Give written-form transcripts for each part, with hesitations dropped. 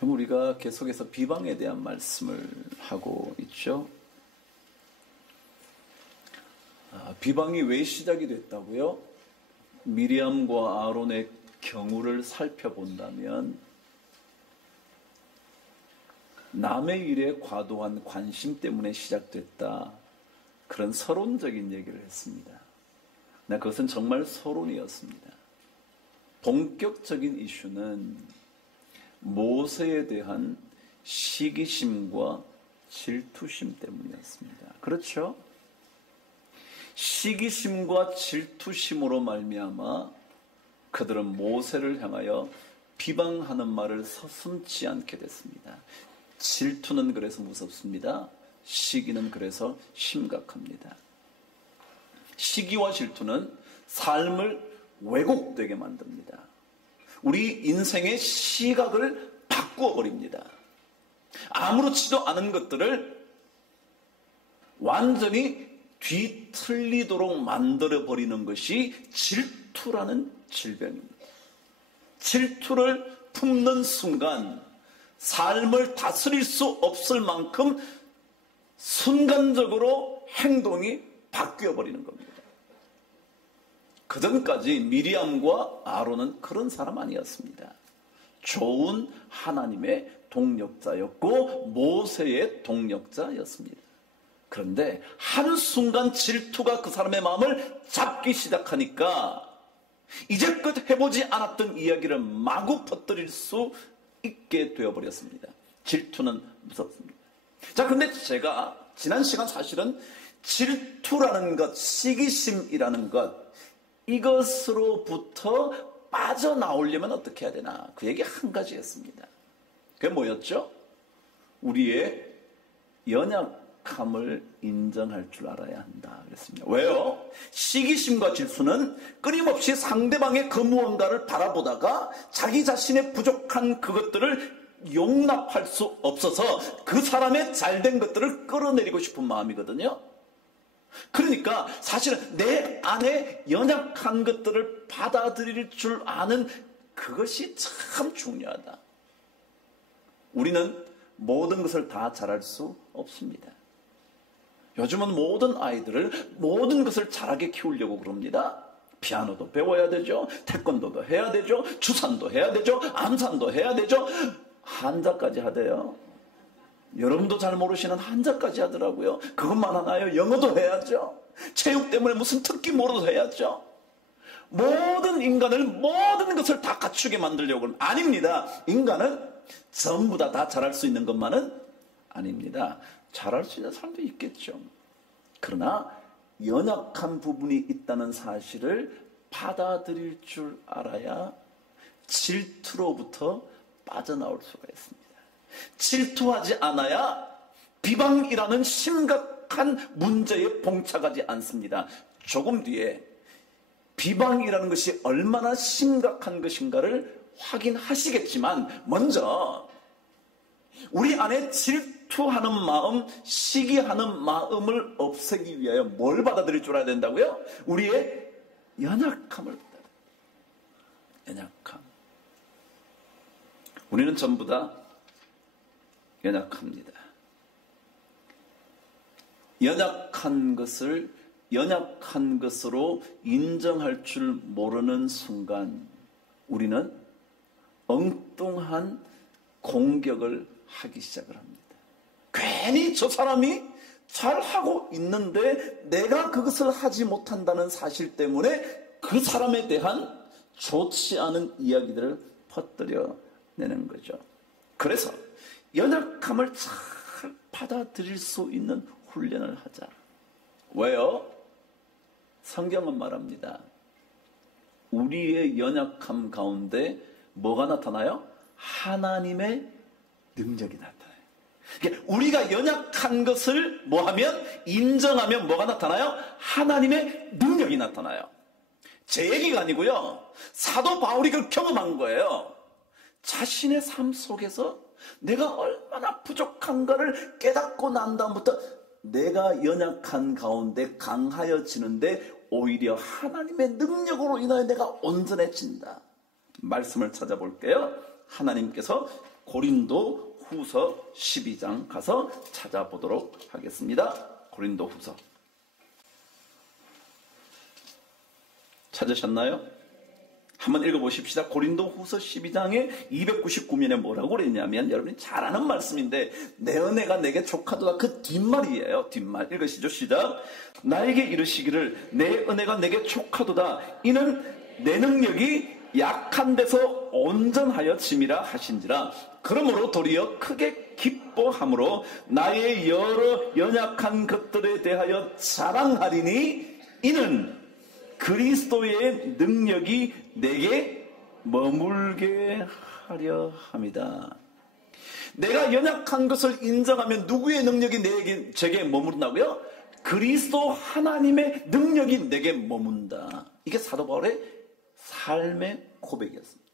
우리가 계속해서 비방에 대한 말씀을 하고 있죠. 비방이 왜 시작이 됐다고요? 미리암과 아론의 경우를 살펴본다면 남의 일에 과도한 관심 때문에 시작됐다. 그런 서론적인 얘기를 했습니다. 그것은 정말 서론이었습니다. 본격적인 이슈는 모세에 대한 시기심과 질투심 때문이었습니다. 그렇죠? 시기심과 질투심으로 말미암아 그들은 모세를 향하여 비방하는 말을 서슴지 않게 됐습니다. 질투는 그래서 무섭습니다. 시기는 그래서 심각합니다. 시기와 질투는 삶을 왜곡되게 만듭니다. 우리 인생의 시각을 바꾸어 버립니다. 아무렇지도 않은 것들을 완전히 뒤틀리도록 만들어 버리는 것이 질투라는 질병입니다. 질투를 품는 순간 삶을 다스릴 수 없을 만큼 순간적으로 행동이 바뀌어 버리는 겁니다. 그전까지 미리암과 아론은 그런 사람 아니었습니다. 좋은 하나님의 동력자였고 모세의 동력자였습니다. 그런데 한순간 질투가 그 사람의 마음을 잡기 시작하니까 이제껏 해보지 않았던 이야기를 마구 퍼뜨릴 수 있게 되어버렸습니다. 질투는 무섭습니다. 자, 근데 제가 지난 시간 사실은 질투라는 것, 시기심이라는 것, 이것으로부터 빠져나오려면 어떻게 해야 되나? 그 얘기 한 가지였습니다. 그게 뭐였죠? 우리의 연약함을 인정할 줄 알아야 한다 그랬습니다. 왜요? 시기심과 질투는 끊임없이 상대방의 그 무언가를 바라보다가 자기 자신의 부족한 그것들을 용납할 수 없어서 그 사람의 잘된 것들을 끌어내리고 싶은 마음이거든요. 그러니까 사실은 내 안에 연약한 것들을 받아들일 줄 아는 그것이 참 중요하다. 우리는 모든 것을 다 잘할 수 없습니다. 요즘은 모든 아이들을 모든 것을 잘하게 키우려고 그럽니다. 피아노도 배워야 되죠. 태권도도 해야 되죠. 주산도 해야 되죠. 암산도 해야 되죠. 한자까지 하대요. 여러분도 잘 모르시는 한자까지 하더라고요. 그것만 하나요? 영어도 해야죠. 체육 때문에 무슨 특기 모르도 해야죠. 모든 인간을 모든 것을 다 갖추게 만들려고 하는 아닙니다. 인간은 전부 다 잘할 수 있는 것만은 아닙니다. 잘할 수 있는 사람도 있겠죠. 그러나 연약한 부분이 있다는 사실을 받아들일 줄 알아야 질투로부터 빠져나올 수가 있습니다. 질투하지 않아야 비방이라는 심각한 문제에 봉착하지 않습니다. 조금 뒤에 비방이라는 것이 얼마나 심각한 것인가를 확인하시겠지만 먼저 우리 안에 질투하는 마음, 시기하는 마음을 없애기 위하여 뭘 받아들일 줄 알아야 된다고요? 우리의 연약함을 받아들여요. 연약함. 우리는 전부 다 연약합니다. 연약한 것을 연약한 것으로 인정할 줄 모르는 순간 우리는 엉뚱한 공격을 하기 시작을 합니다. 괜히 저 사람이 잘하고 있는데 내가 그것을 하지 못한다는 사실 때문에 그 사람에 대한 좋지 않은 이야기들을 퍼뜨려내는 거죠. 그래서 연약함을 잘 받아들일 수 있는 훈련을 하자. 왜요? 성경은 말합니다. 우리의 연약함 가운데 뭐가 나타나요? 하나님의 능력이 나타나요. 그러니까 우리가 연약한 것을 뭐하면? 인정하면 뭐가 나타나요? 하나님의 능력이 나타나요. 제 얘기가 아니고요. 사도 바울이 그걸 경험한 거예요. 자신의 삶 속에서 내가 얼마나 부족한가를 깨닫고 난 다음부터 내가 연약한 가운데 강하여지는데 오히려 하나님의 능력으로 인하여 내가 온전해진다. 말씀을 찾아볼게요. 하나님께서 고린도 후서 12장 가서 찾아보도록 하겠습니다. 고린도 후서. 찾으셨나요? 한번 읽어보십시다. 고린도 후서 12장에 299면에 뭐라고 그랬냐면, 여러분이 잘 아는 말씀인데, 내 은혜가 내게 족하도다. 그 뒷말이에요. 뒷말. 읽으시죠. 시작. 나에게 이르시기를 내 은혜가 내게 족하도다. 이는 내 능력이 약한 데서 온전하여 짐이라 하신지라. 그러므로 도리어 크게 기뻐함으로 나의 여러 연약한 것들에 대하여 자랑하리니 이는 그리스도의 능력이 내게 머물게 하려 함이다. 내가 연약한 것을 인정하면 누구의 능력이 제게 머무른다고요? 그리스도 하나님의 능력이 내게 머문다. 이게 사도 바울의 삶의 고백이었습니다.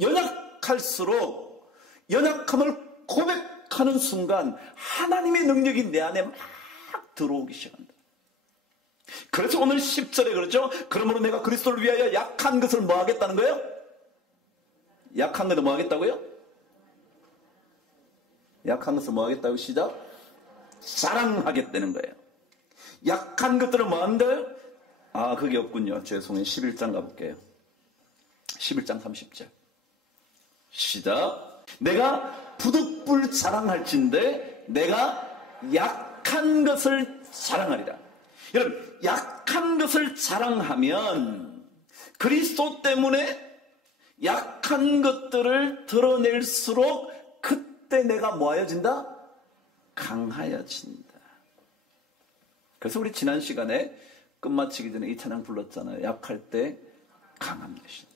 연약할수록 연약함을 고백하는 순간 하나님의 능력이 내 안에 막 들어오기 시작한다. 그래서 오늘 10절에 그렇죠? 그러므로 내가 그리스도를 위하여 약한 것을 뭐 하겠다는 거예요? 약한 것을 뭐 하겠다고요? 약한 것을 뭐 하겠다고 시작? 자랑하겠다는 거예요. 약한 것들을 뭐 한대요? 아, 그게 없군요. 죄송해요. 11장 가볼게요. 11장 30절. 시작. 내가 부득불 자랑할진대 내가 약한 것을 자랑하리라. 여러분, 약한 것을 자랑하면 그리스도 때문에 약한 것들을 드러낼수록 그때 내가 뭐하여진다? 강하여진다. 그래서 우리 지난 시간에 끝마치기 전에 이 찬양 불렀잖아요. 약할 때 강함 되신.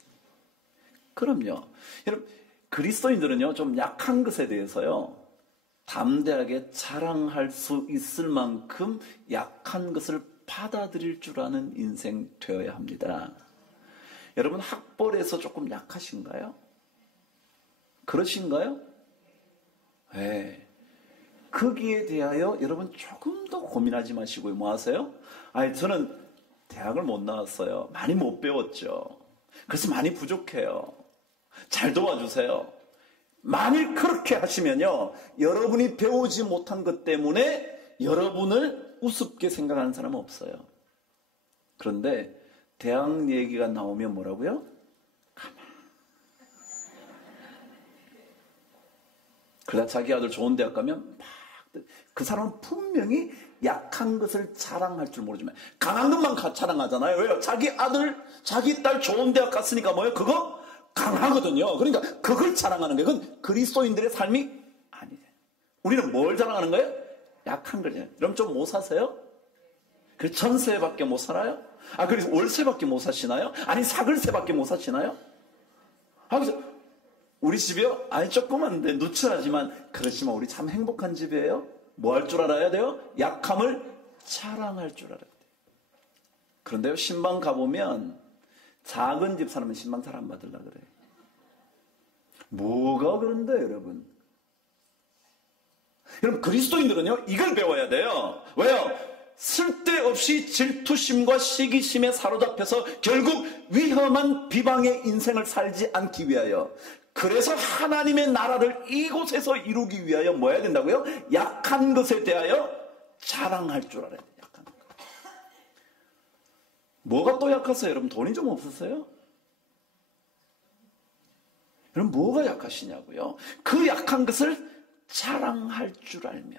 그럼요. 여러분, 그리스도인들은요, 좀 약한 것에 대해서요, 담대하게 자랑할 수 있을 만큼 약한 것을 받아들일 줄 아는 인생 되어야 합니다. 여러분, 학벌에서 조금 약하신가요? 그러신가요? 네. 거기에 대하여 여러분 조금 더 고민하지 마시고요. 뭐 하세요? 아니, 저는 대학을 못 나왔어요. 많이 못 배웠죠. 그래서 많이 부족해요. 잘 도와주세요. 만일 그렇게 하시면요, 여러분이 배우지 못한 것 때문에 여러분을 우습게 생각하는 사람은 없어요. 그런데 대학 얘기가 나오면 뭐라고요? 가만. 그러다 자기 아들 좋은 대학 가면 막 그 사람은 분명히 약한 것을 자랑할 줄 모르지만 강한 것만 자랑하잖아요. 왜요? 자기 아들, 자기 딸 좋은 대학 갔으니까 뭐예요? 그거 강하거든요. 그러니까 그걸 자랑하는 거예요. 그건 그리스도인들의 삶이 아니에요. 우리는 뭘 자랑하는 거예요? 약한 거죠. 그럼 좀 못 사세요? 그래서 전세밖에 못 살아요? 아, 그래서 월세밖에 못 사시나요? 아니, 사글세밖에 못 사시나요? 아, 그래서 우리 집이요? 아니, 조그만데 누추하지만 그렇지만 우리 참 행복한 집이에요. 뭐 할 줄 알아야 돼요? 약함을 자랑할 줄 알아야 돼요. 그런데요, 신방 가보면 작은 집 사람은 신방 잘 안 받으려고 그래요. 뭐가 그런데 여러분? 여러분, 그리스도인들은요, 이걸 배워야 돼요. 왜요? 쓸데없이 질투심과 시기심에 사로잡혀서 결국 위험한 비방의 인생을 살지 않기 위하여, 그래서 하나님의 나라를 이곳에서 이루기 위하여 뭐 해야 된다고요? 약한 것에 대하여 자랑할 줄 알아야 돼요. 약한 것. 뭐가 또 약하세요? 여러분, 돈이 좀 없으세요? 여러분, 뭐가 약하시냐고요? 그 약한 것을 자랑할 줄 알면,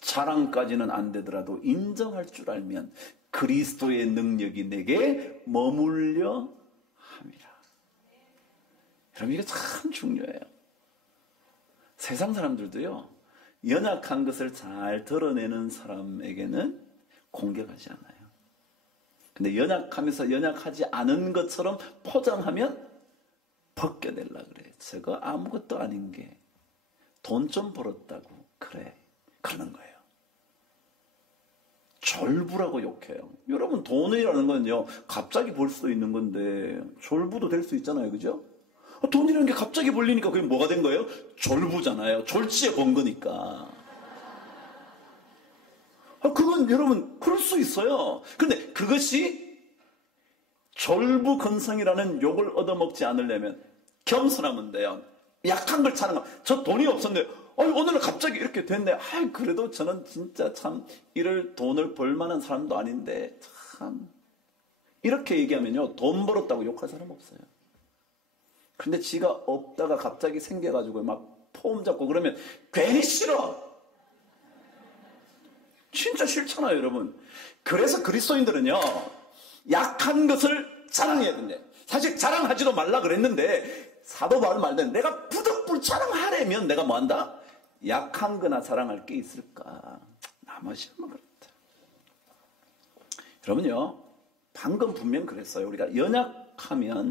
자랑까지는 안 되더라도 인정할 줄 알면 그리스도의 능력이 내게 머물려 함이라. 여러분, 이게 참 중요해요. 세상 사람들도요, 연약한 것을 잘 드러내는 사람에게는 공격하지 않아요. 근데 연약하면서 연약하지 않은 것처럼 포장하면 벗겨내려고 그래요. 저거 아무것도 아닌 게 돈 좀 벌었다고 그래, 그러는 거예요. 졸부라고 욕해요. 여러분, 돈이라는 건요, 갑자기 벌 수도 있는 건데 졸부도 될 수 있잖아요. 그죠? 돈이라는 게 갑자기 벌리니까 그게 뭐가 된 거예요? 졸부잖아요. 졸지에 번 거니까. 그건 여러분 그럴 수 있어요. 그런데 그것이 졸부건성이라는 욕을 얻어먹지 않으려면 겸손하면 돼요. 약한 걸 찾는 거. 저 돈이 없었는데 오늘은 갑자기 이렇게 됐네. 그래도 저는 진짜 참 이럴 돈을 벌 만한 사람도 아닌데 참 이렇게 얘기하면요, 돈 벌었다고 욕할 사람 없어요. 근데 지가 없다가 갑자기 생겨가지고 막 폼 잡고 그러면 괜히 싫어. 진짜 싫잖아요, 여러분. 그래서 그리스도인들은요, 약한 것을 자랑해야 된대. 사실 자랑하지도 말라 그랬는데 사도 바울 말대로 내가 부득불 자랑하려면 내가 뭐한다? 약한 거나 자랑할 게 있을까? 나머지는 그렇다. 여러분요, 방금 분명 그랬어요. 우리가 연약할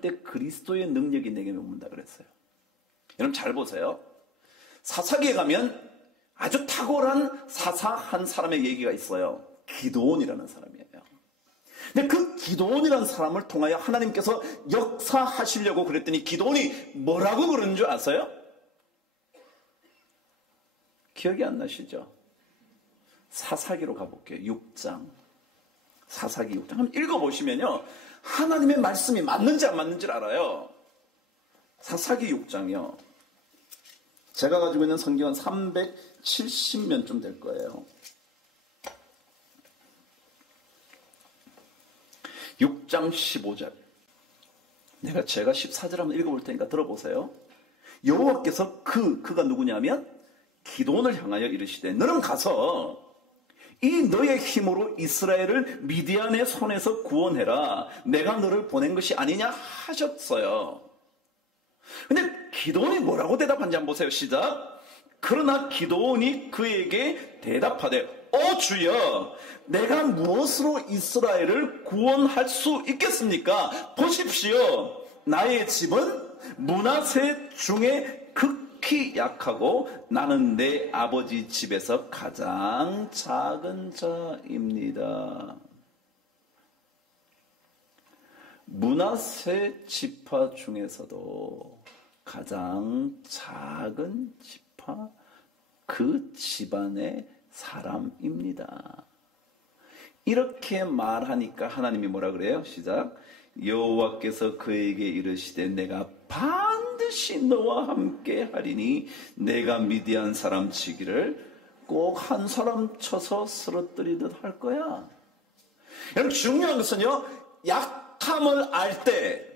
때 그리스도의 능력이 내게 머문다 그랬어요. 여러분 잘 보세요. 사사기에 가면 아주 탁월한 사사 한 사람의 얘기가 있어요. 기드온이라는 사람이에요. 근데 그 기드온이라는 사람을 통하여 하나님께서 역사하시려고 그랬더니 기드온이 뭐라고 그러는 줄 아세요? 기억이 안 나시죠? 사사기로 가볼게요. 6장. 사사기 6장. 한번 읽어보시면요, 하나님의 말씀이 맞는지 안 맞는지를 알아요. 사사기 6장이요. 제가 가지고 있는 성경은 370면쯤 될 거예요. 6장 15절. 제가 14절 한번 읽어볼 테니까 들어보세요. 여호와께서 그가 누구냐면 기드온을 향하여 이르시되 너는 가서 이 너의 힘으로 이스라엘을 미디안의 손에서 구원해라. 내가 너를 보낸 것이 아니냐 하셨어요. 근데 기드온이 뭐라고 대답한지 한번 보세요. 시작. 그러나 기드온이 그에게 대답하되 주여, 내가 무엇으로 이스라엘을 구원할 수 있겠습니까? 보십시오. 나의 집은 므낫세 중에 극히 약하고 나는 내 아버지 집에서 가장 작은 자입니다. 므낫세 지파 중에서도 가장 작은 지파, 그 집안의 사람입니다. 이렇게 말하니까 하나님이 뭐라 그래요? 시작. 여호와께서 그에게 이르시되 내가 반드시 너와 함께 하리니 내가 미디안 사람 치기를 꼭 한 사람 쳐서 쓰러뜨리듯 할 거야. 여러분 중요한 것은요, 약함을 알 때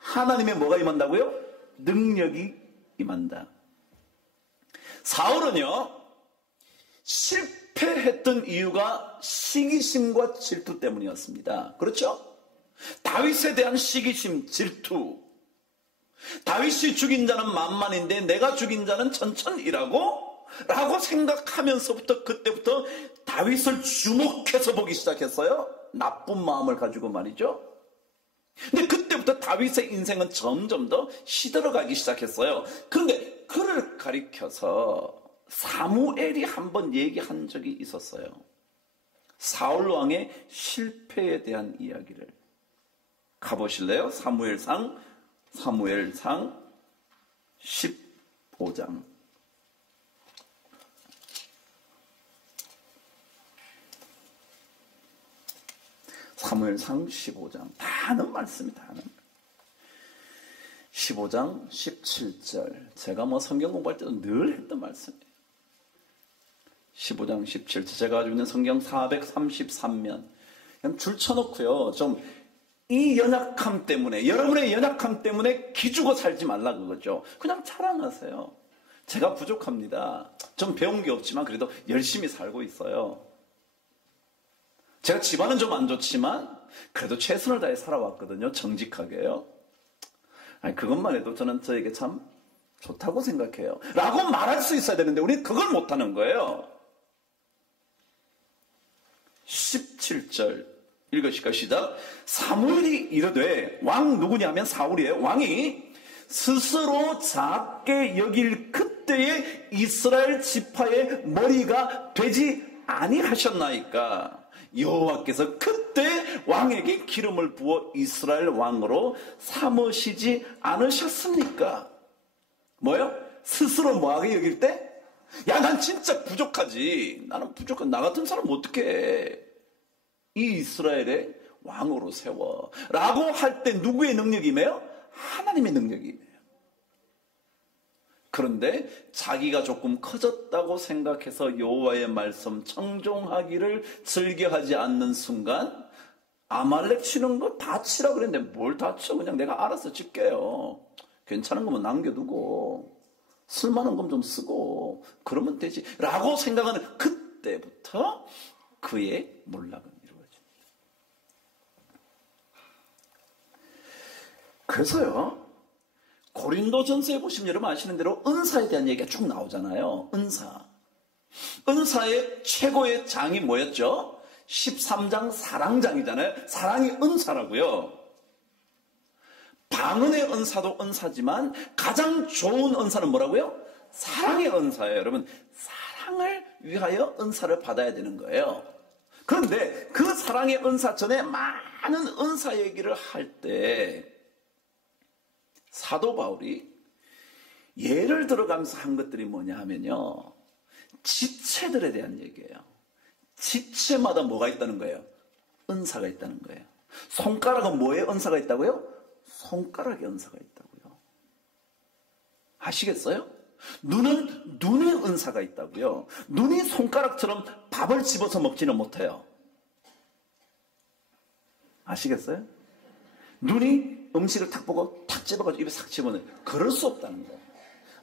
하나님의 뭐가 임한다고요? 능력이 임한다. 사울은요, 실패했던 이유가 시기심과 질투 때문이었습니다. 그렇죠? 다윗에 대한 시기심, 질투. 다윗이 죽인 자는 만만인데 내가 죽인 자는 천천이라고 생각하면서부터 그때부터 다윗을 주목해서 보기 시작했어요. 나쁜 마음을 가지고 말이죠. 근데 그때부터 다윗의 인생은 점점 더 시들어가기 시작했어요. 그런데 그를 가리켜서 사무엘이 한번 얘기한 적이 있었어요. 사울 왕의 실패에 대한 이야기를. 가보실래요? 사무엘상 15장. 사무엘상 15장. 다 아는 말씀이다. 15장 17절. 제가 성경 공부할 때도 늘 했던 말씀이에요. 15장 17절. 제가 가지고 있는 성경 433면. 그냥 줄 쳐놓고요. 이 연약함 때문에, 여러분의 연약함 때문에 기죽어 살지 말라 그거죠. 그냥 자랑하세요. 제가 부족합니다. 좀 배운 게 없지만 그래도 열심히 살고 있어요. 제가 집안은 좀 안 좋지만 그래도 최선을 다해 살아왔거든요. 정직하게요. 그것만 해도 저는 저에게 참 좋다고 생각해요. 라고 말할 수 있어야 되는데 우리는 그걸 못하는 거예요. 17절 읽으실까요? 시작. 사무엘이 이르되, 왕 누구냐면 사울이에요. 왕이 스스로 작게 여길 그때에 이스라엘 지파의 머리가 되지 아니하셨나이까. 여호와께서 그때 왕에게 기름을 부어 이스라엘 왕으로 삼으시지 않으셨습니까? 뭐요? 스스로 뭐하게 여길 때? 야, 난 진짜 부족하지. 나는 부족한, 나 같은 사람 어떻게 해? 이 이스라엘의 왕으로 세워. 라고 할 때 누구의 능력이며? 하나님의 능력이에요. 그런데 자기가 조금 커졌다고 생각해서 여호와의 말씀 청종하기를 즐겨하지 않는 순간 아말렉 치는 거 다 치라 그랬는데 뭘 다 쳐? 그냥 내가 알아서 칠게요. 괜찮은 거면 남겨두고 쓸만한 건 좀 쓰고 그러면 되지 라고 생각하는 그때부터 그의 몰락은 이루어집니다. 그래서요 고린도전서에 보시면 여러분 아시는 대로 은사에 대한 얘기가 쭉 나오잖아요. 은사의 최고의 장이 뭐였죠? 13장 사랑장이잖아요. 사랑이 은사라고요. 방언의 은사도 은사지만 가장 좋은 은사는 뭐라고요? 사랑의 은사예요. 여러분 사랑을 위하여 은사를 받아야 되는 거예요. 그런데 그 사랑의 은사 전에 많은 은사 얘기를 할 때 사도 바울이 예를 들어가면서 한 것들이 뭐냐 하면요 지체들에 대한 얘기예요. 지체마다 뭐가 있다는 거예요? 은사가 있다는 거예요. 손가락은 뭐에 은사가 있다고요? 손가락에 은사가 있다고요. 아시겠어요? 눈은 눈에 은사가 있다고요. 눈이 손가락처럼 밥을 집어서 먹지는 못해요. 아시겠어요? 눈이 음식을 탁 보고 탁 집어가지고 입에 싹 집어넣어요. 그럴 수 없다는 거예요.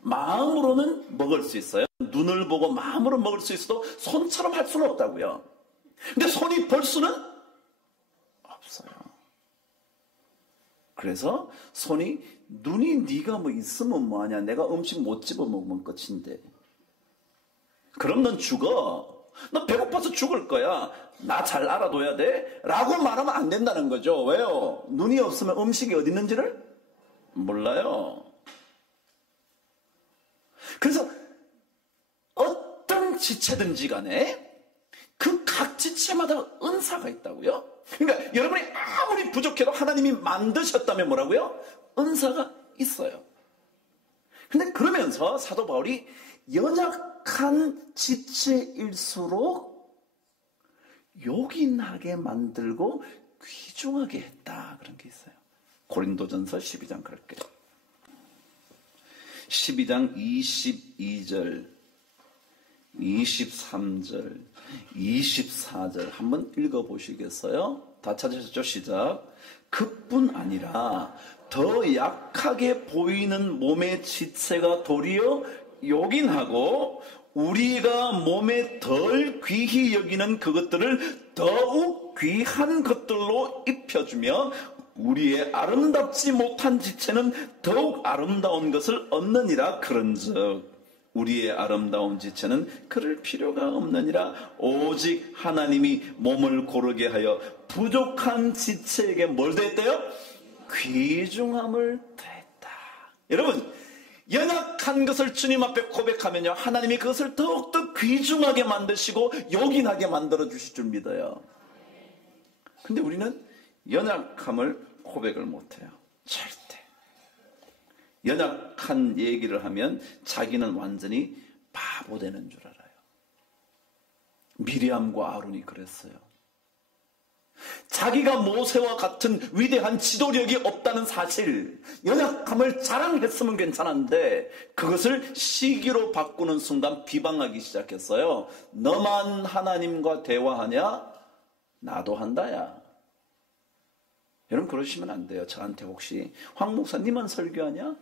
마음으로는 먹을 수 있어요. 눈을 보고 마음으로 먹을 수 있어도 손처럼 할 수는 없다고요. 근데 손이 벌 수는 없어요. 그래서 눈이 네가 뭐 있으면 뭐하냐. 내가 음식 못 집어먹으면 끝인데. 그럼 넌 죽어. 너 배고파서 죽을 거야. 나 잘 알아둬야 돼. 라고 말하면 안 된다는 거죠. 왜요? 눈이 없으면 음식이 어디 있는지를 몰라요. 그래서 어떤 지체든지 간에 그 각 지체마다 은사가 있다고요. 그러니까 여러분이 아무리 부족해도 하나님이 만드셨다면 뭐라고요? 은사가 있어요. 근데 그러면서 사도 바울이 연약한 지체일수록 요긴하게 만들고 귀중하게 했다. 그런 게 있어요. 고린도전서 12장 그럴게요. 12장 22절, 23절, 24절 한번 읽어보시겠어요? 다 찾으셨죠? 시작. 그뿐 아니라 더 약하게 보이는 몸의 지체가 도리어 요긴하고 우리가 몸에 덜 귀히 여기는 그것들을 더욱 귀한 것들로 입혀주며 우리의 아름답지 못한 지체는 더욱 아름다운 것을 얻느니라. 그런즉 우리의 아름다운 지체는 그럴 필요가 없느니라. 오직 하나님이 몸을 고르게 하여 부족한 지체에게 뭘 더했대요? 귀중함을 더했다. 여러분 연약한 것을 주님 앞에 고백하면요 하나님이 그것을 더욱더 귀중하게 만드시고 요긴하게 만들어 주실 줄 믿어요. 근데 우리는 연약함을 고백을 못해요. 절대. 연약한 얘기를 하면 자기는 완전히 바보 되는 줄 알아요. 미리암과 아론이 그랬어요. 자기가 모세와 같은 위대한 지도력이 없다는 사실, 연약함을 자랑했으면 괜찮은데 그것을 시기로 바꾸는 순간 비방하기 시작했어요. 너만 하나님과 대화하냐? 나도 한다야. 여러분 그러시면 안 돼요. 저한테 혹시 황 목사님은 설교하냐?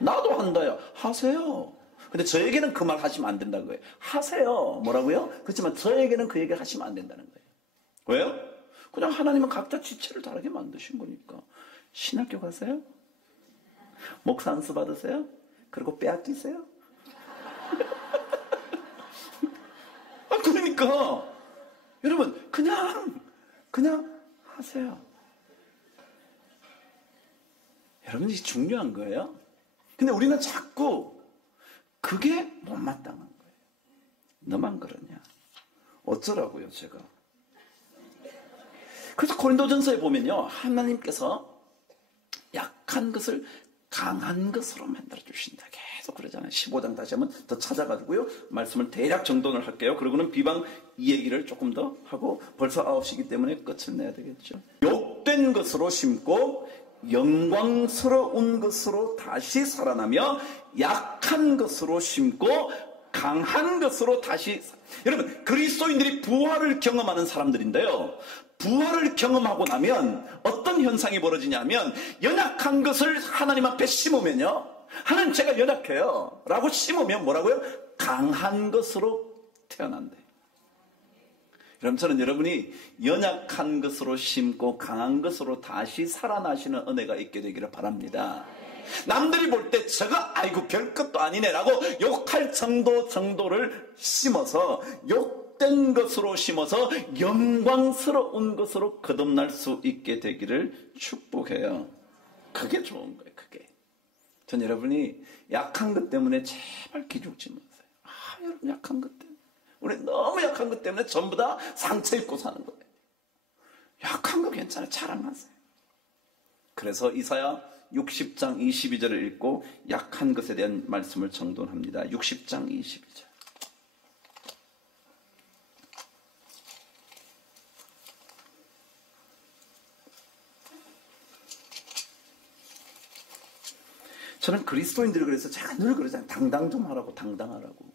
나도 한다야. 하세요. 근데 저에게는 그 말 하시면 안 된다는 거예요. 하세요. 뭐라고요? 그렇지만 저에게는 그 얘기를 하시면 안 된다는 거예요. 왜요? 그냥 하나님은 각자 지체를 다르게 만드신 거니까. 신학교 가세요? 목사 안수 받으세요? 그리고 빼앗기세요? 그러니까 여러분 그냥 하세요. 여러분 이게 중요한 거예요. 근데 우리는 자꾸 그게 못마땅한 거예요. 너만 그러냐? 어쩌라고요 제가. 그래서 고린도전서에 보면요 하나님께서 약한 것을 강한 것으로 만들어 주신다. 계속 그러잖아요. 15장 다시 한번 더 찾아가지고요 말씀을 대략 정돈을 할게요. 그리고는 비방 이 얘기를 조금 더 하고 벌써 9시기 때문에 끝을 내야 되겠죠. 욕된 것으로 심고 영광스러운 것으로 다시 살아나며 약한 것으로 심고 강한 것으로 다시. 여러분, 그리스도인들이 부활을 경험하는 사람들인데요, 부활을 경험하고 나면 어떤 현상이 벌어지냐면, 연약한 것을 하나님 앞에 심으면요, 하나님 제가 연약해요 라고 심으면 뭐라고요? 강한 것으로 태어난대. 그럼 저는 여러분이 연약한 것으로 심고 강한 것으로 다시 살아나시는 은혜가 있게 되기를 바랍니다. 남들이 볼 때 저거 아이고 별것도 아니네 라고 욕할 정도를 심어서, 욕된 것으로 심어서 영광스러운 것으로 거듭날 수 있게 되기를 축복해요. 그게 좋은 거예요. 그게. 전 여러분이 약한 것 때문에 제발 기죽지 마세요. 여러분 약한 것 때문에, 우리 너무 약한 것 때문에 전부 다 상처 입고 사는 거예요. 약한 거 괜찮아요. 자랑하세요. 그래서 이사야 60장 22절을 읽고 약한 것에 대한 말씀을 정돈합니다. 60장 22절. 저는 그리스도인들이 그래서 제가 늘 그러잖아요. 당당 좀 하라고, 당당하라고.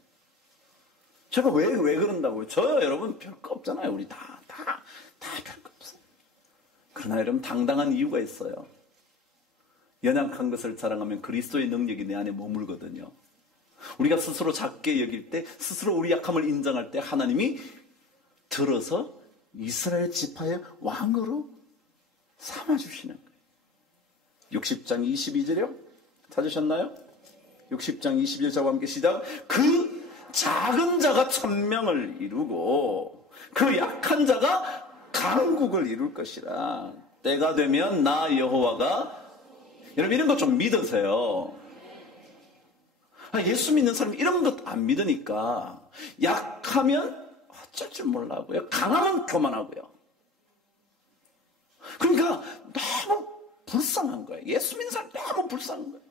제가 왜 그런다고요? 저요, 여러분, 별거 없잖아요. 우리 다 별거 없어요. 그러나 여러분, 당당한 이유가 있어요. 연약한 것을 자랑하면 그리스도의 능력이 내 안에 머물거든요. 우리가 스스로 작게 여길 때, 스스로 우리 약함을 인정할 때 하나님이 들어서 이스라엘 지파의 왕으로 삼아주시는 거예요. 60장 22절이요? 찾으셨나요? 60장 22절 저와 함께 시작. 그 작은 자가 천명을 이루고 그 약한 자가 강국을 이룰 것이라. 때가 되면 나 여호와가. 여러분 이런 것 좀 믿으세요. 예수 믿는 사람이 이런 것 안 믿으니까 약하면 어쩔 줄 몰라고요. 강하면 교만하고요. 그러니까 너무 불쌍한 거예요. 예수 믿는 사람 너무 불쌍한 거예요.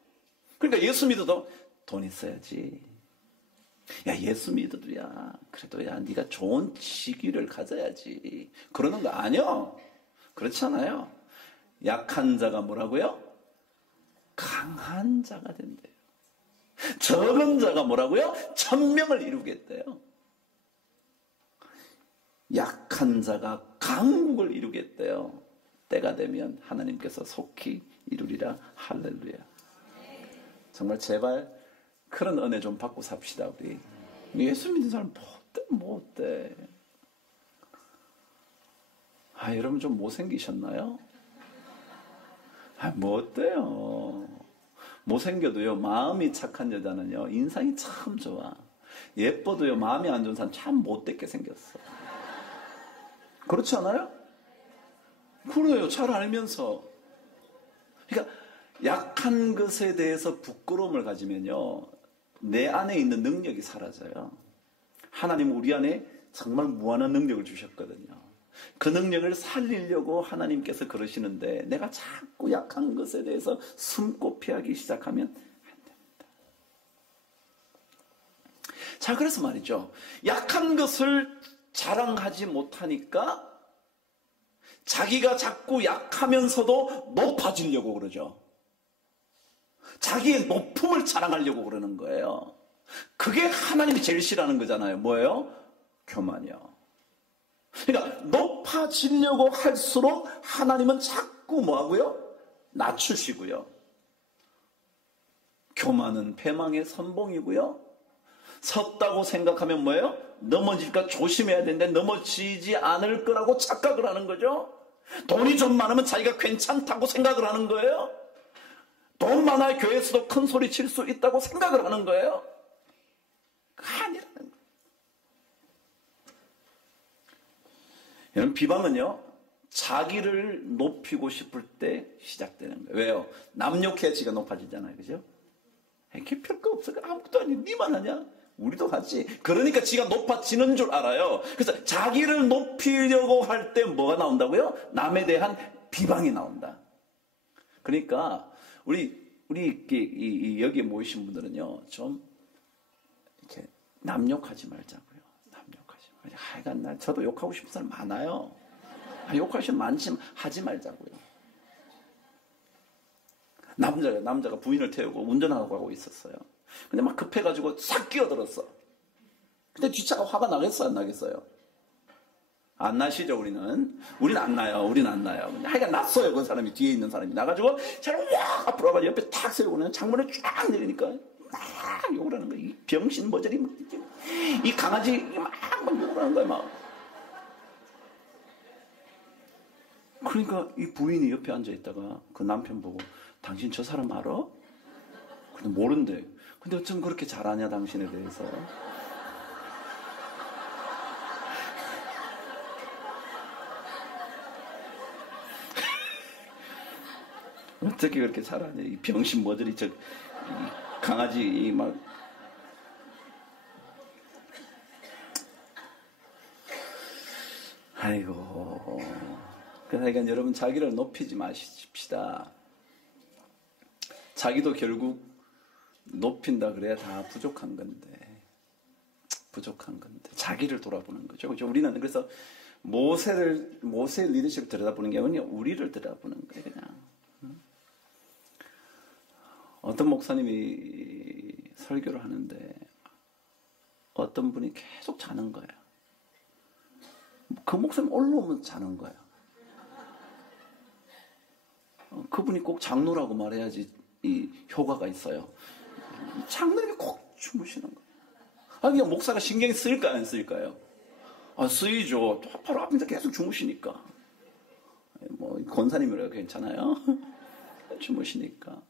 그러니까 예수 믿어도 돈 있어야지. 야, 예수 믿어도 그래도 네가 좋은 직위를 가져야지. 그러는 거 아니요. 그렇지 않아요. 약한 자가 뭐라고요? 강한 자가 된대요. 적은 자가 뭐라고요? 천명을 이루겠대요. 약한 자가 강국을 이루겠대요. 때가 되면 하나님께서 속히 이루리라. 할렐루야. 정말 제발 그런 은혜 좀 받고 삽시다. 우리 예수 믿는 사람 뭐 어때? 여러분 좀 못생기셨나요? 뭐 어때요? 못생겨도요, 마음이 착한 여자는요, 인상이 참 좋아. 예뻐도요, 마음이 안 좋은 사람 참 못되게 생겼어. 그렇지 않아요? 그래요. 잘 알면서. 그러니까 약한 것에 대해서 부끄러움을 가지면요, 내 안에 있는 능력이 사라져요. 하나님은 우리 안에 정말 무한한 능력을 주셨거든요. 그 능력을 살리려고 하나님께서 그러시는데, 내가 자꾸 약한 것에 대해서 숨고 피하기 시작하면 안 됩니다. 자, 그래서 말이죠, 약한 것을 자랑하지 못하니까 자기가 자꾸 약하면서도 높아지려고 그러죠. 자기의 높음을 자랑하려고 그러는 거예요. 그게 하나님이 제일 싫어하는 거잖아요. 뭐예요? 교만이요. 그러니까 높아지려고 할수록 하나님은 자꾸 뭐하고요? 낮추시고요. 교만은 패망의 선봉이고요. 섰다고 생각하면 뭐예요? 넘어질까 조심해야 되는데 넘어지지 않을 거라고 착각을 하는 거죠. 돈이 좀 많으면 자기가 괜찮다고 생각을 하는 거예요. 돈 많아야 교회에서도 큰 소리 칠 수 있다고 생각을 하는 거예요. 그게 아니라는 거예요. 여러분, 비방은요, 자기를 높이고 싶을 때 시작되는 거예요. 왜요? 남 욕해야 지가 높아지잖아요. 그죠? 이게 별거 없어. 아무것도 아니. 니만 하냐? 우리도 하지. 그러니까 지가 높아지는 줄 알아요. 그래서 자기를 높이려고 할 때 뭐가 나온다고요? 남에 대한 비방이 나온다. 그러니까 우리 여기에 모이신 분들은요, 좀 이렇게 남 욕하지 말자고요. 남 욕하지 말자. 하여간 저도 욕하고 싶은 사람 많아요. 욕하시면 많지만 하지 말자고요. 남자가 부인을 태우고 운전하고 가고 있었어요. 근데 막 급해가지고 싹 끼어들었어. 근데 뒷차가 화가 나겠어요, 안 나겠어요? 안 나시죠, 우리는? 우리는 안 나요. 우리는 안 나요. 근데 하여간 났어요, 그 사람이. 뒤에 있는 사람이. 나가지고, 차를 확 앞으로 가가지고 옆에 탁 세우고는 창문을 쫙 내리니까, 막 욕을 하는 거야. 이 병신 머저리, 이 강아지, 막 욕을 하는 거야, 막. 그러니까 이 부인이 옆에 앉아있다가 그 남편 보고, 당신 저 사람 알아? 근데 모른대. 근데 어쩜 그렇게 잘 아냐, 당신에 대해서. 어떻게 그렇게 잘하냐, 이 병신 머저리, 이 강아지, 아이고. 그러니까 여러분, 자기를 높이지 마십시다. 자기도 결국 높인다 그래야 다 부족한 건데. 자기를 돌아보는 거죠. 그죠? 우리는 그래서 모세의 리더십을 들여다보는 게 아니라 우리를 들여다보는 거예요, 그냥. 어떤 목사님이 설교를 하는데 어떤 분이 계속 자는 거예요. 그 목사님 올라오면 자는 거예요. 그분이 꼭 장로라고 말해야지 이 효과가 있어요. 장로님이 꼭 주무시는 거예요. 그냥 목사가 신경이 쓰일까요, 안 쓰일까요? 쓰이죠. 바로 앞에서 계속 주무시니까. 권사님이라고 괜찮아요? 주무시니까.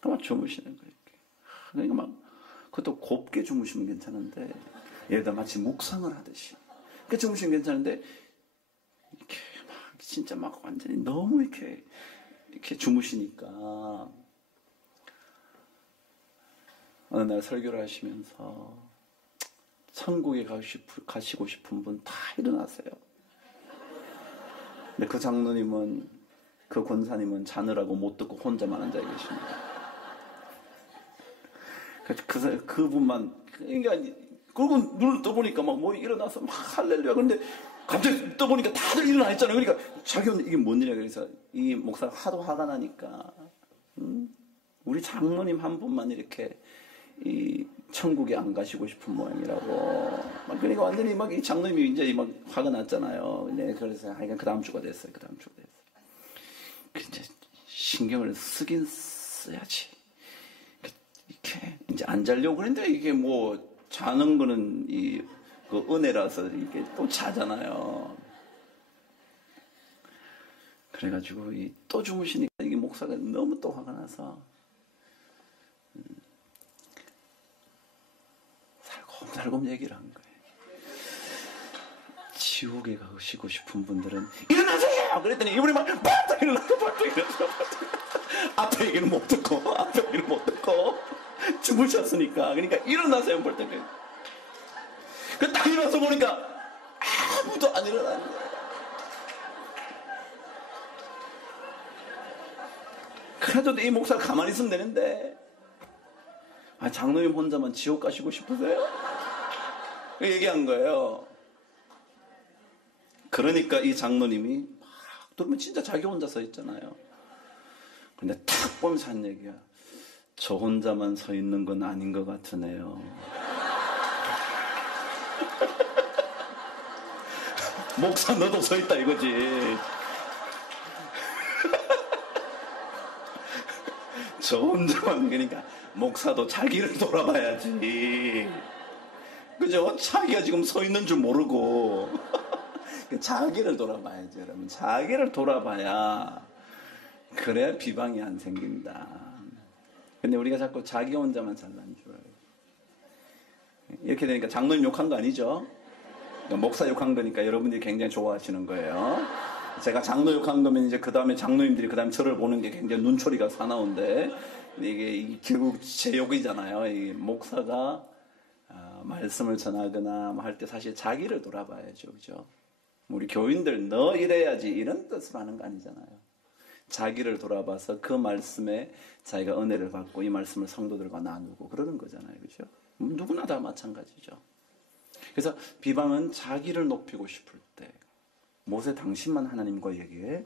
막 주무시는 거예요. 그러니까 막, 그것도 곱게 주무시면 괜찮은데, 예를 들어 마치 묵상을 하듯이. 그 주무시면 괜찮은데, 이렇게 막, 진짜 막 완전히 너무 이렇게 주무시니까, 어느 날 설교를 하시면서, 천국에 가시고 싶은 분 다 일어나세요. 근데 그 장로님은, 그 권사님은 자느라고 못 듣고 혼자만 앉아 계십니다. 그분만, 그러니까, 그리고 눈을 떠보니까 막 일어나서 막 할렐루야. 그런데 갑자기 떠보니까 다들 일어나 있잖아요. 그러니까 자기는 이게 뭔 일이야. 그래서 이 목사가 하도 화가 나니까, 우리 장모님 한 분만 이렇게 이 천국에 안 가시고 싶은 모양이라고. 그러니까 완전히 막 이 장로님이 이제 막 화가 났잖아요. 네, 그래서 하여간 그 다음 주가 됐어요. 이제 신경을 쓰긴 써야지. 이렇게 이제 안 자려고 그랬는데 이게 자는 거는 그 은혜라서 이게 또 자잖아요. 그래가지고 또 주무시니까 이게 목사가 너무 또 화가 나서 살곰살곰 얘기를 한 거예요. 지옥에 가시고 싶은 분들은 일어나세요! 그랬더니 이분이 막 바짝 일어나서 앞에 얘기는 못 듣고 주무셨으니까. 그러니까 일어나세요, 벌떡. 딱 일어나서 보니까 아무도 안 일어나는 거예요. 그래도 이 목사가 가만히 있으면 되는데, 장로님 혼자만 지옥 가시고 싶으세요? 얘기한 거예요. 그러니까 이 장로님이 막 들으면 진짜 자기 혼자 서 있잖아요. 근데 탁 보면서 한 얘기야. 저 혼자만 서 있는 건 아닌 것 같으네요. 목사 너도 서 있다 이거지. 저 혼자만. 그러니까 목사도 자기를 돌아봐야지. 그죠? 자기가 지금 서 있는 줄 모르고 자기를 돌아봐야죠, 여러분. 자기를 돌아봐야, 그래야 비방이 안 생긴다. 근데 우리가 자꾸 자기 혼자만 잘난 줄 알아요. 이렇게 되니까 장로님 욕한 거 아니죠? 그러니까 목사 욕한 거니까 여러분들이 굉장히 좋아하시는 거예요. 제가 장로 욕한 거면 이제 그 다음에 장로님들이 그 다음에 저를 보는 게 굉장히 눈초리가 사나운데, 이게 결국 제 욕이잖아요. 이 목사가 말씀을 전하거나 할 때 사실 자기를 돌아봐야죠. 그죠? 우리 교인들 너 이래야지 이런 뜻으로 하는 거 아니잖아요. 자기를 돌아봐서 그 말씀에 자기가 은혜를 받고 이 말씀을 성도들과 나누고 그러는 거잖아요. 그죠? 누구나 다 마찬가지죠. 그래서 비방은 자기를 높이고 싶을 때, 모세 당신만 하나님과 얘기해,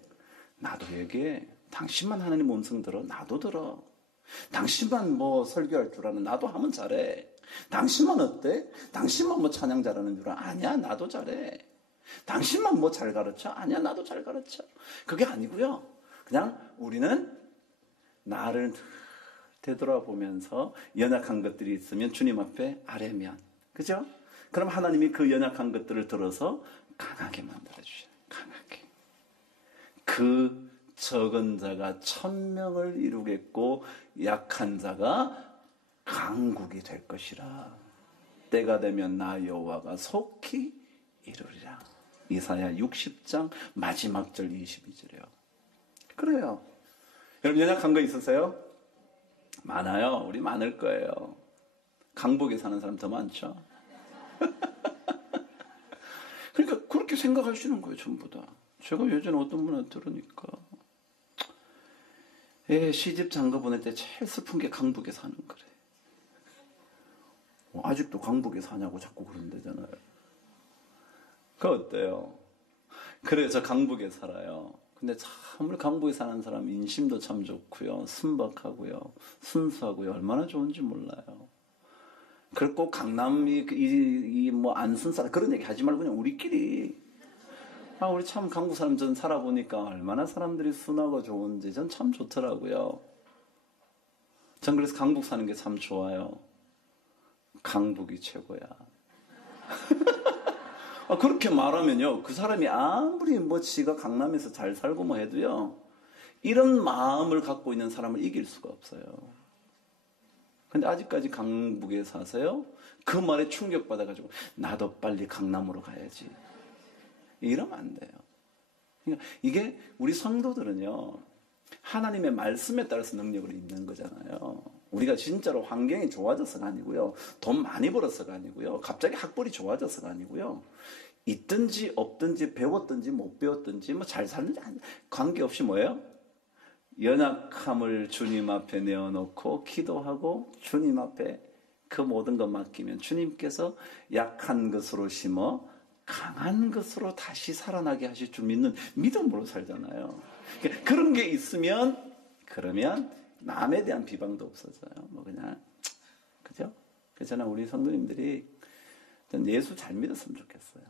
나도 얘기해, 당신만 하나님 음성 들어? 나도 들어. 당신만 뭐 설교할 줄 아는? 나도 하면 잘해. 당신만 어때? 당신만 뭐 찬양 잘하는 줄 알아? 아니야, 나도 잘해. 당신만 뭐 잘 가르쳐? 아니야, 나도 잘 가르쳐. 그게 아니고요. 그냥 우리는 나를 되돌아보면서 연약한 것들이 있으면 주님 앞에 아뢰면, 그죠? 그럼 하나님이 그 연약한 것들을 들어서 강하게 만들어주셔요. 강하게. 그 적은 자가 1000명을 이루겠고 약한 자가 강국이 될 것이라. 때가 되면 나 여호와가 속히 이루리라. 이사야 60장 마지막 절 22절이요. 그래요. 여러분 연약한 거 있으세요? 많아요. 우리 많을 거예요. 강북에 사는 사람 더 많죠. 그러니까 그렇게 생각하시는 거예요. 전부 다. 제가 예전에 어떤 분한테 들으니까 시집 장가 보낼 때 제일 슬픈 게 강북에 사는 거래. 아직도 강북에 사냐고 자꾸 그런다잖아요. 그 어때요? 그래서 강북에 살아요. 근데 참 강북에 사는 사람 인심도 참 좋고요. 순박하고요. 순수하고요. 얼마나 좋은지 몰라요. 그걸 꼭 강남이 뭐 안순 사람 그런 얘기 하지 말고 그냥 우리끼리 우리 참 강북 사람 전 살아보니까 얼마나 사람들이 순하고 좋은지 전 참 좋더라고요. 전 그래서 강북 사는 게 참 좋아요. 강북이 최고야. 그렇게 말하면요, 그 사람이 아무리 뭐 지가 강남에서 잘 살고 뭐 해도요, 이런 마음을 갖고 있는 사람을 이길 수가 없어요. 근데 아직까지 강북에 사세요? 그 말에 충격받아가지고 나도 빨리 강남으로 가야지. 이러면 안 돼요. 그러니까 이게 우리 성도들은요, 하나님의 말씀에 따라서 능력을 입는 거잖아요. 우리가 진짜로 환경이 좋아져서가 아니고요, 돈 많이 벌어서가 아니고요, 갑자기 학벌이 좋아져서가 아니고요, 있든지 없든지 배웠든지 못 배웠든지 뭐 잘 살는지 관계없이 뭐예요? 연약함을 주님 앞에 내어놓고 기도하고 주님 앞에 그 모든 것 맡기면 주님께서 약한 것으로 심어 강한 것으로 다시 살아나게 하실 줄 믿는 믿음으로 살잖아요. 그러니까 그런 게 있으면 그러면 남에 대한 비방도 없어져요. 뭐 그냥 그죠? 그래서 저는 우리 성도님들이 예수 잘 믿었으면 좋겠어요.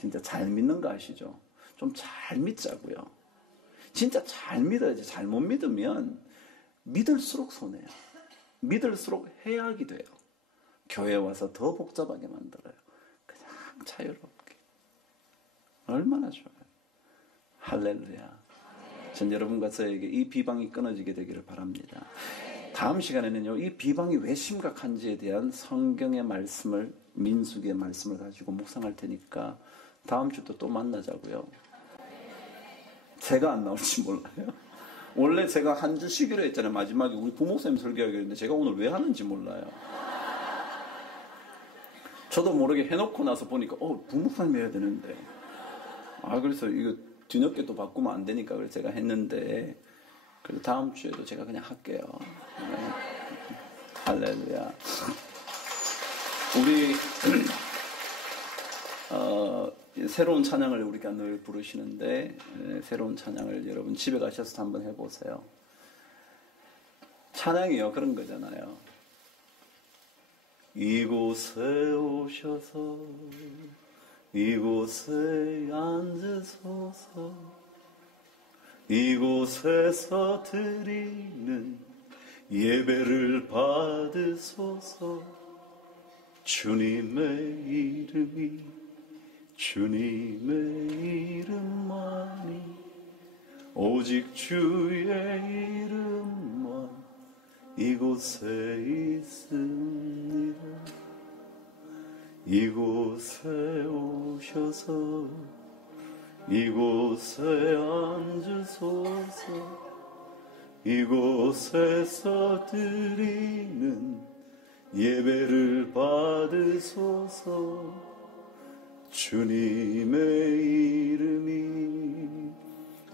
진짜 잘 믿는 거 아시죠? 좀 잘 믿자고요. 진짜 잘 믿어야지. 잘못 믿으면 믿을수록 손해요. 믿을수록 해악이 돼요. 교회 와서 더 복잡하게 만들어요. 그냥 자유롭게. 얼마나 좋아요. 할렐루야. 전 여러분과 저에게 이 비방이 끊어지게 되기를 바랍니다. 다음 시간에는요, 이 비방이 왜 심각한지에 대한 성경의 말씀을, 민수기의 말씀을 가지고 묵상할 테니까 다음 주도 또 만나자고요. 제가 안 나올지 몰라요. 원래 제가 한 주 쉬기로 했잖아요. 마지막에 우리 부목사님 설교하기로 했는데 제가 오늘 왜 하는지 몰라요. 저도 모르게 해놓고 나서 보니까 부목사님 해야 되는데 그래서 이거 뒤늦게 또 바꾸면 안 되니까 그래서 제가 했는데 그래서 다음 주에도 제가 그냥 할게요. 네. 할렐루야. 우리 새로운 찬양을 우리가 늘 부르시는데 새로운 찬양을 여러분 집에 가셔서 한번 해보세요. 찬양이요 그런 거잖아요. 이곳에 오셔서 이곳에 앉으소서 이곳에서 드리는 예배를 받으소서 주님의 이름이 주님의 이름만이 오직 주의 이름만 이곳에 있습니다. 이곳에 오셔서 이곳에 앉으소서 이곳에서 드리는 예배를 받으소서 주님의 이름이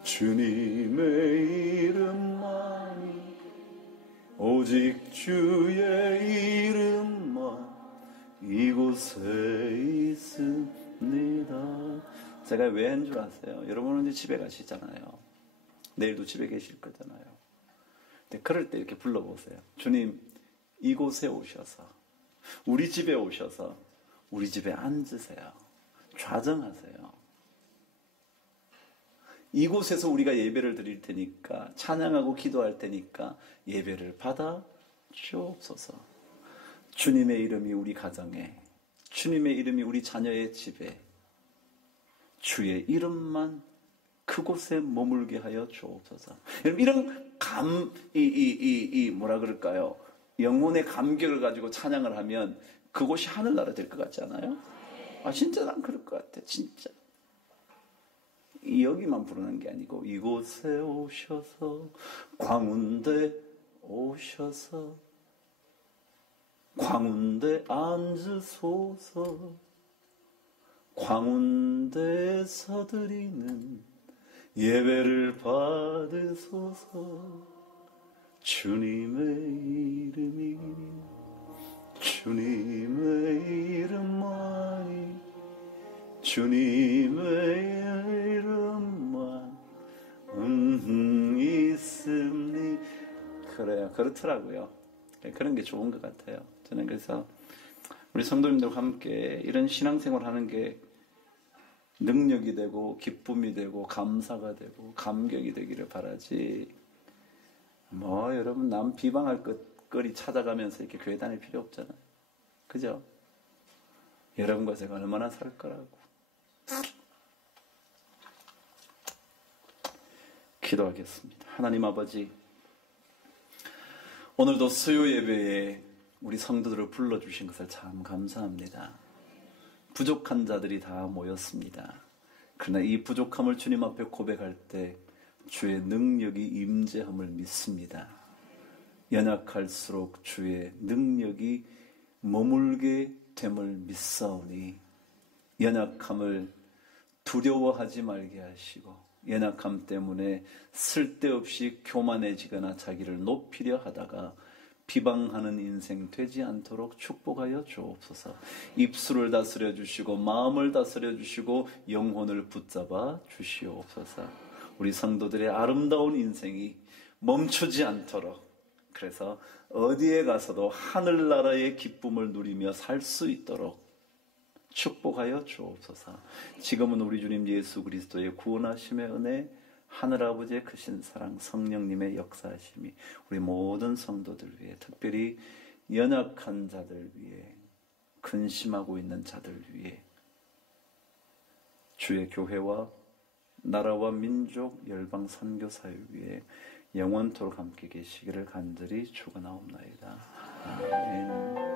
주님의 이름만이 오직 주의 이름만 이곳에 있습니다. 제가 왜 한 줄 아세요? 여러분은 이제 집에 가시잖아요. 내일도 집에 계실 거잖아요. 근데 그럴 때 이렇게 불러보세요. 주님, 이곳에 오셔서, 우리 집에 오셔서 우리 집에 앉으세요. 좌정하세요. 이곳에서 우리가 예배를 드릴 테니까, 찬양하고 기도할 테니까 예배를 받아 주옵소서. 주님의 이름이 우리 가정에, 주님의 이름이 우리 자녀의 집에, 주의 이름만 그곳에 머물게 하여 주옵소서. 이런 뭐라 그럴까요? 영혼의 감격을 가지고 찬양을 하면 그곳이 하늘나라 될 것 같지 않아요? 아, 진짜 난 그럴 것 같아, 진짜. 여기만 부르는 게 아니고, 이곳에 오셔서, 광운대 오셔서, 광운대 앉으소서, 광운대에서 드리는 예배를 받으소서. 주님의 이름이, 주님의 이름만이, 주님의 이름만 있습니. 그래요. 그렇더라고요. 그런 게 좋은 것 같아요. 저는 그래서 우리 성도님들과 함께 이런 신앙생활 하는 게 능력이 되고 기쁨이 되고 감사가 되고 감격이 되기를 바라지, 뭐 여러분 남 비방할 것거리 찾아가면서 이렇게 교회 다닐 필요 없잖아요. 그죠? 여러분과 제가 얼마나 살 거라고. 기도하겠습니다. 하나님 아버지, 오늘도 수요 예배에 우리 성도들을 불러주신 것을 참 감사합니다. 부족한 자들이 다 모였습니다. 그러나 이 부족함을 주님 앞에 고백할 때 주의 능력이 임재함을 믿습니다. 연약할수록 주의 능력이 머물게 됨을 믿사오니, 연약함을 두려워하지 말게 하시고, 연약함 때문에 쓸데없이 교만해지거나 자기를 높이려 하다가 비방하는 인생 되지 않도록 축복하여 주옵소서. 입술을 다스려 주시고 마음을 다스려 주시고 영혼을 붙잡아 주시옵소서. 우리 성도들의 아름다운 인생이 멈추지 않도록, 그래서 어디에 가서도 하늘나라의 기쁨을 누리며 살 수 있도록 축복하여 주옵소서. 지금은 우리 주님 예수 그리스도의 구원하심의 은혜, 하늘아버지의 크신 사랑, 성령님의 역사하심이 우리 모든 성도들 위해, 특별히 연약한 자들 위해, 근심하고 있는 자들 위해, 주의 교회와 나라와 민족, 열방 선교사를 위해 영원토록 함께 계시기를 간절히 축원하옵나이다. 아멘.